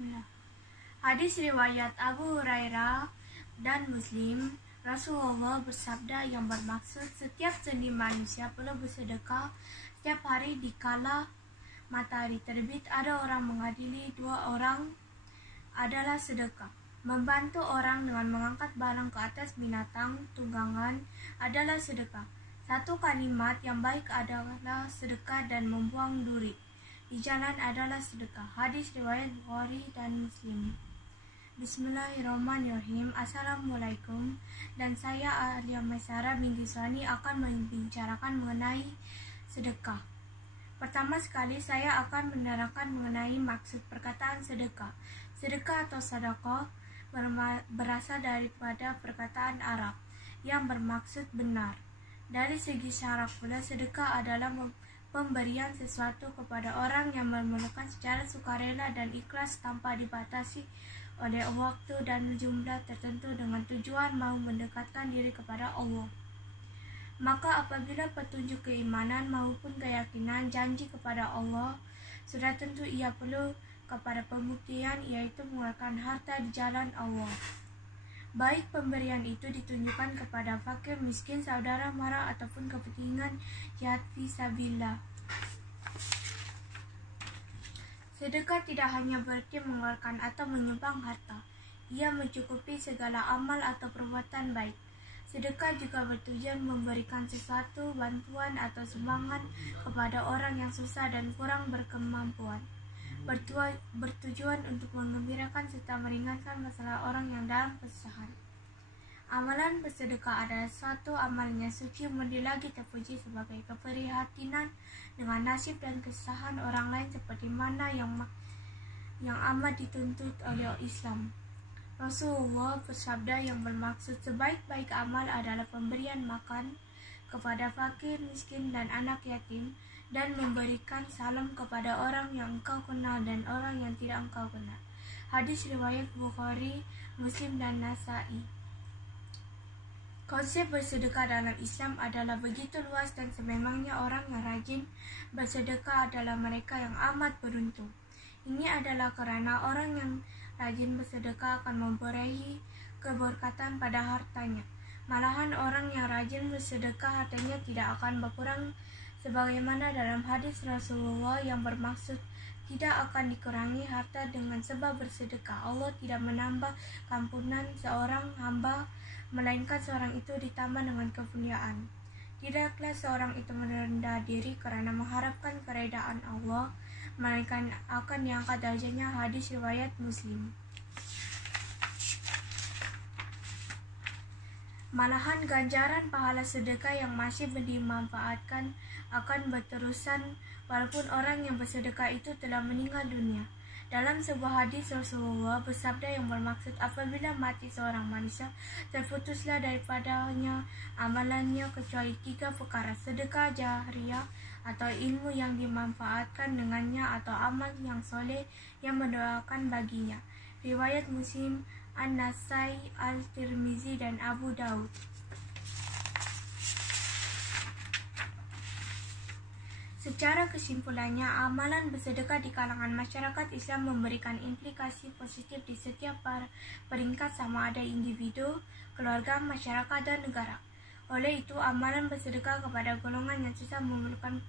Bismillah. Hadis riwayat Abu Hurairah dan Muslim, Rasulullah bersabda yang bermaksud setiap sendi manusia perlu bersedekah setiap hari dikala matahari terbit. Ada orang mengadili dua orang adalah sedekah. Membantu orang dengan mengangkat barang ke atas binatang tunggangan adalah sedekah. Satu kalimat yang baik adalah sedekah dan membuang duri di jalan adalah sedekah. Hadis riwayat Bukhari dan Muslim. Bismillahirrahmanirrahim. Assalamualaikum. Dan saya Alia Maisara binti Suhani akan membicarakan mengenai sedekah. Pertama sekali saya akan menerangkan mengenai maksud perkataan sedekah. Sedekah atau sedekah berasal daripada perkataan Arab yang bermaksud benar. Dari segi syarak pula, sedekah adalah pemberian sesuatu kepada orang yang memerlukan secara sukarela dan ikhlas tanpa dibatasi oleh waktu dan jumlah tertentu dengan tujuan mau mendekatkan diri kepada Allah. Maka apabila petunjuk keimanan maupun keyakinan janji kepada Allah, sudah tentu ia perlu kepada pembuktian, yaitu mengeluarkan harta di jalan Allah. Baik pemberian itu ditunjukkan kepada fakir, miskin, saudara mara ataupun kepentingan jihad fisabilillah. Sedekah tidak hanya berarti mengeluarkan atau menyumbang harta. Ia mencukupi segala amal atau perbuatan baik. Sedekah juga bertujuan memberikan sesuatu, bantuan atau sumbangan kepada orang yang susah dan kurang berkemampuan. Bertujuan untuk menggembirakan serta meringankan masalah orang yang dalam kesusahan. Amalan bersedekah adalah suatu amalan yang suci, mulia lagi terpuji sebagai keprihatinan dengan nasib dan kesusahan orang lain, seperti mana yang amat dituntut oleh Islam. Rasulullah bersabda yang bermaksud sebaik-baik amal adalah pemberian makan kepada fakir, miskin, dan anak yatim, dan memberikan salam kepada orang yang engkau kenal dan orang yang tidak engkau kenal. Hadis riwayat Bukhari, Muslim, dan Nasai. Konsep bersedekah dalam Islam adalah begitu luas dan sememangnya orang yang rajin bersedekah adalah mereka yang amat beruntung. Ini adalah karena orang yang rajin bersedekah akan memperoleh keberkatan pada hartanya. Malahan orang yang rajin bersedekah hartanya tidak akan berkurang, sebagaimana dalam hadis Rasulullah yang bermaksud tidak akan dikurangi harta dengan sebab bersedekah. Allah tidak menambah kampunan seorang hamba, melainkan seorang itu ditambah dengan kemuliaan. Tidaklah seorang itu merendah diri karena mengharapkan keredaan Allah, melainkan akan diangkat derajatnya. Hadis riwayat Muslim. Malahan ganjaran pahala sedekah yang masih dimanfaatkan akan berterusan walaupun orang yang bersedekah itu telah meninggal dunia. Dalam sebuah hadis Rasulullah bersabda yang bermaksud apabila mati seorang manusia, terputuslah daripadanya amalannya kecuali 3 perkara: sedekah jariyah atau ilmu yang dimanfaatkan dengannya, atau amal yang soleh yang mendoakan baginya. Riwayat Muslim, An-Nasai, Al-Tirmizi, dan Abu Daud. Secara kesimpulannya, amalan bersedekah di kalangan masyarakat Islam memberikan implikasi positif di setiap peringkat, sama ada individu, keluarga, masyarakat, dan negara. Oleh itu, amalan bersedekah kepada golongan yang susah memerlukan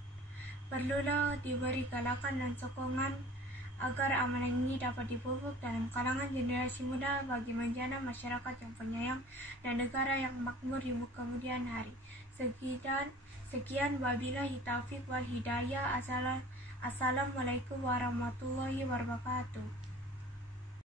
perlulah diberi galakan dan sokongan agar amalan ini dapat dipupuk dalam kalangan generasi muda bagi menjana masyarakat yang penyayang dan negara yang makmur di kemudian hari. Sekian wabillahi taufiq wal hidayah. Assalamualaikum warahmatullahi wabarakatuh.